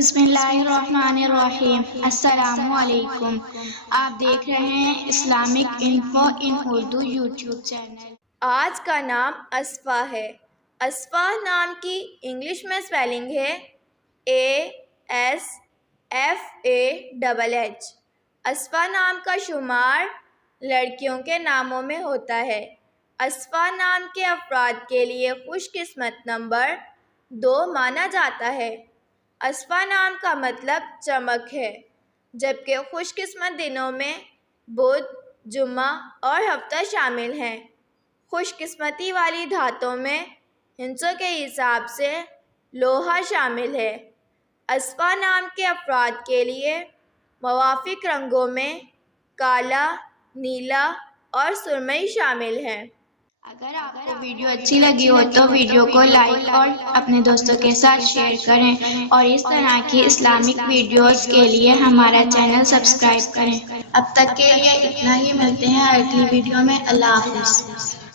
بسم اللہ الرحمن الرحیم۔ السلام علیکم۔ آپ دیکھ رہے ہیں اسلامک انفو ان اردو یوٹیوب چینل۔ آج کا نام اصفا ہے۔ اصفا نام کی انگلش میں سپیلنگ ہے ASFAH۔ اصفا نام کا شمار لڑکیوں کے ناموں میں ہوتا ہے۔ اصفا نام کے افراد کے لیے خوش قسمت نمبر 2 مانا جاتا ہے۔ اصفا نام کا مطلب چمک ہے، جبکہ خوش قسمت دنوں میں بدھ، جمعہ اور ہفتہ شامل ہیں۔ خوش قسمتی والی دھاتوں میں ہندسوں کے حساب سے لوہا شامل ہے۔ اصفا نام کے افراد کے لیے موافق رنگوں میں کالا، نیلا اور سرمئی شامل ہیں۔ اگر آپ کو ویڈیو اچھی لگی ہو تو ویڈیو کو لائک اور اپنے دوستوں کے ساتھ شیئر کریں اور اس طرح کی اسلامک ویڈیوز کے لیے ہمارا چینل سبسکرائب کریں۔ اب تک کے لیے اتنا ہی، ملتے ہیں اگلی ویڈیو میں۔ اللہ حافظ۔